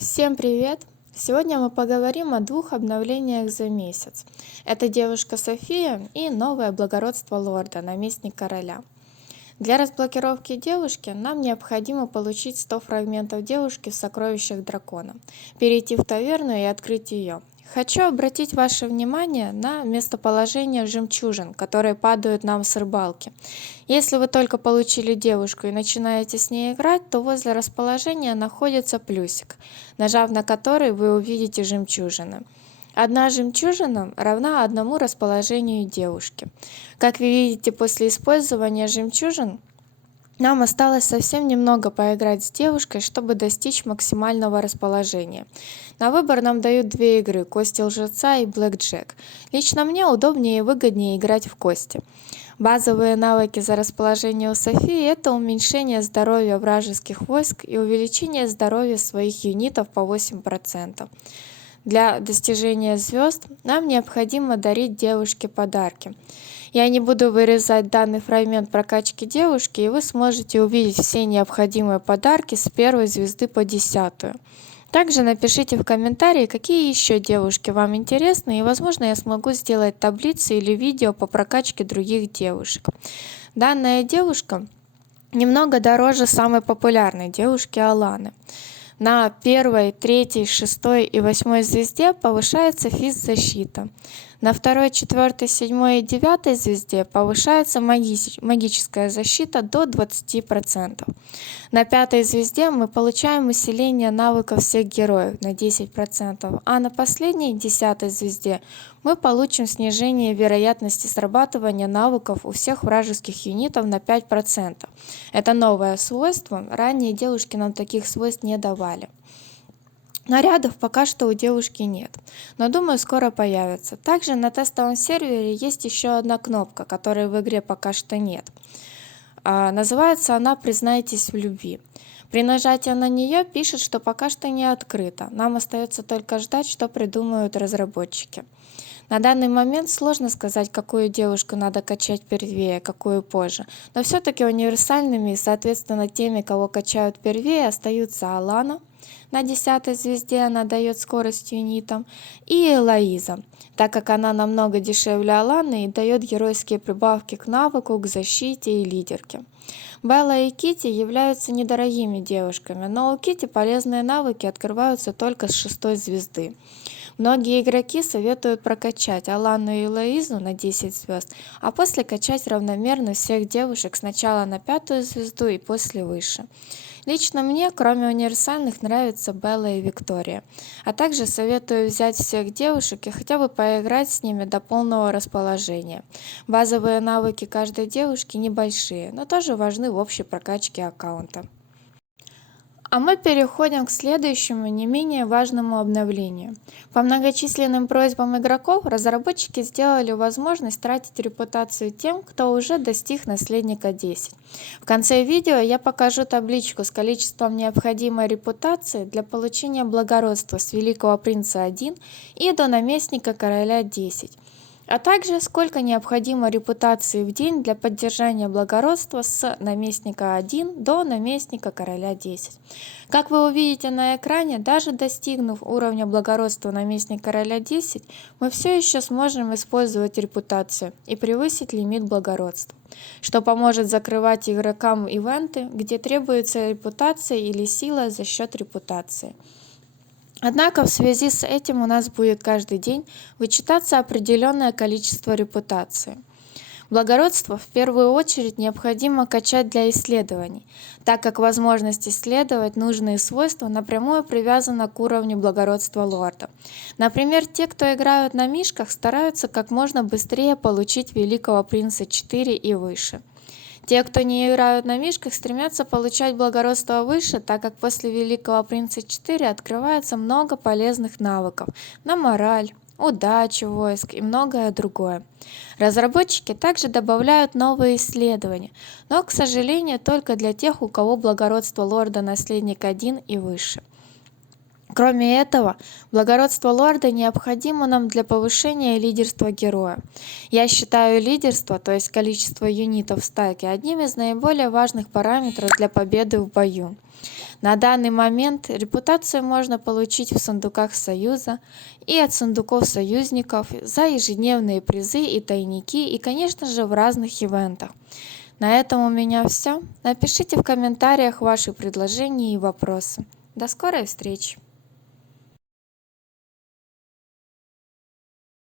Всем привет! Сегодня мы поговорим о двух обновлениях за месяц. Это девушка София и новое благородство лорда, наместник короля. Для разблокировки девушки нам необходимо получить 100 фрагментов девушки в сокровищах дракона, перейти в таверну и открыть ее. Хочу обратить ваше внимание на местоположение жемчужин, которые падают нам с рыбалки. Если вы только получили девушку и начинаете с ней играть, то возле расположения находится плюсик, нажав на который вы увидите жемчужины. Одна жемчужина равна одному расположению девушки. Как вы видите, после использования жемчужин нам осталось совсем немного поиграть с девушкой, чтобы достичь максимального расположения. На выбор нам дают две игры – Кости лжеца и Блэкджек. Лично мне удобнее и выгоднее играть в кости. Базовые навыки за расположение у Софии – это уменьшение здоровья вражеских войск и увеличение здоровья своих юнитов по 8%. Для достижения звезд нам необходимо дарить девушке подарки. Я не буду вырезать данный фрагмент прокачки девушки, и вы сможете увидеть все необходимые подарки с 1 звезды по 10. Также напишите в комментарии, какие еще девушки вам интересны, и возможно я смогу сделать таблицы или видео по прокачке других девушек. Данная девушка немного дороже самой популярной девушки Аланы. На 1, 3, 6 и 8 звезде повышается физзащита. На 2, 4, 7 и 9 звезде повышается магическая защита до 20%. На 5 звезде мы получаем усиление навыков всех героев на 10%, а на последней 10 звезде мы получим снижение вероятности срабатывания навыков у всех вражеских юнитов на 5%. Это новое свойство, ранее девушки нам таких свойств не давали. Нарядов пока что у девушки нет, но думаю скоро появится. Также на тестовом сервере есть еще одна кнопка, которой в игре пока что нет. Называется она «Признайтесь в любви». При нажатии на нее пишет, что пока что не открыто. Нам остается только ждать, что придумают разработчики. На данный момент сложно сказать, какую девушку надо качать первее, какую позже. Но все-таки универсальными и, соответственно, теми, кого качают первее, остаются Алана. На 10 звезде она дает скорость юнитам. И Элоиза, так как она намного дешевле Аланы и дает геройские прибавки к навыку, к защите и лидерке. Белла и Кити являются недорогими девушками, но у Кити полезные навыки открываются только с 6 звезды. Многие игроки советуют прокачать Алану и Элоизу на 10 звезд, а после качать равномерно всех девушек сначала на 5 звезду и после выше. Лично мне, кроме универсальных, нравятся Белла и Виктория. А также советую взять всех девушек и хотя бы поиграть с ними до полного расположения. Базовые навыки каждой девушки небольшие, но тоже важны в общей прокачке аккаунта. А мы переходим к следующему, не менее важному обновлению. По многочисленным просьбам игроков разработчики сделали возможность тратить репутацию тем, кто уже достиг наследника 10. В конце видео я покажу табличку с количеством необходимой репутации для получения благородства с Великого Принца 1 и до наместника короля 10. А также сколько необходимо репутации в день для поддержания благородства с наместника 1 до наместника короля 10. Как вы увидите на экране, даже достигнув уровня благородства наместника короля 10, мы все еще сможем использовать репутацию и превысить лимит благородства, что поможет закрывать игрокам ивенты, где требуется репутация или сила за счет репутации. Однако в связи с этим у нас будет каждый день вычитаться определенное количество репутации. Благородство в первую очередь необходимо качать для исследований, так как возможность исследовать нужные свойства напрямую привязана к уровню благородства лорда. Например, те, кто играют на мишках, стараются как можно быстрее получить Великого Принца 4 и выше. Те, кто не играют на мишках, стремятся получать благородство выше, так как после Великого Принца 4 открывается много полезных навыков на мораль, удачу войск и многое другое. Разработчики также добавляют новые исследования, но, к сожалению, только для тех, у кого благородство лорда наследник 1 и выше. Кроме этого, благородство лорда необходимо нам для повышения лидерства героя. Я считаю лидерство, то есть количество юнитов в стаке, одним из наиболее важных параметров для победы в бою. На данный момент репутацию можно получить в сундуках Союза и от сундуков союзников за ежедневные призы и тайники, и, конечно же, в разных ивентах. На этом у меня все. Напишите в комментариях ваши предложения и вопросы. До скорой встречи!